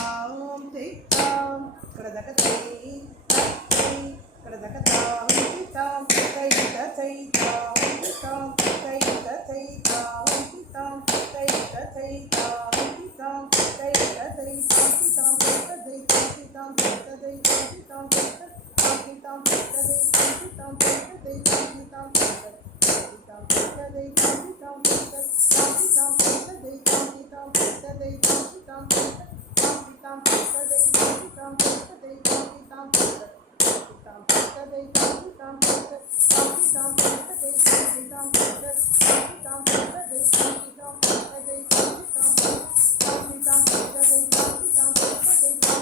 தாம் தித்தாம் கடதகதை தத்தை கடதகதாம் தித்தாம் தை தத்தை தாம் தித்தாம் தை தத்தை தாம் தித்தாம் தை தத்தை தாம் தித்தாம் தை தத்தை தாம் தித்தாம் தத்தை தாம் தித்தாம் தத்தை தாம் தித்தாம் தத்தை தாம் தித்தாம் தத்தை தாம் தித்தாம் தத்தை தாம் தித்தாம் தத்தை தாம் தித்தாம் தத்தை தாம் தித்தாம் தத்தை தாம் தித்தாம் தத்தை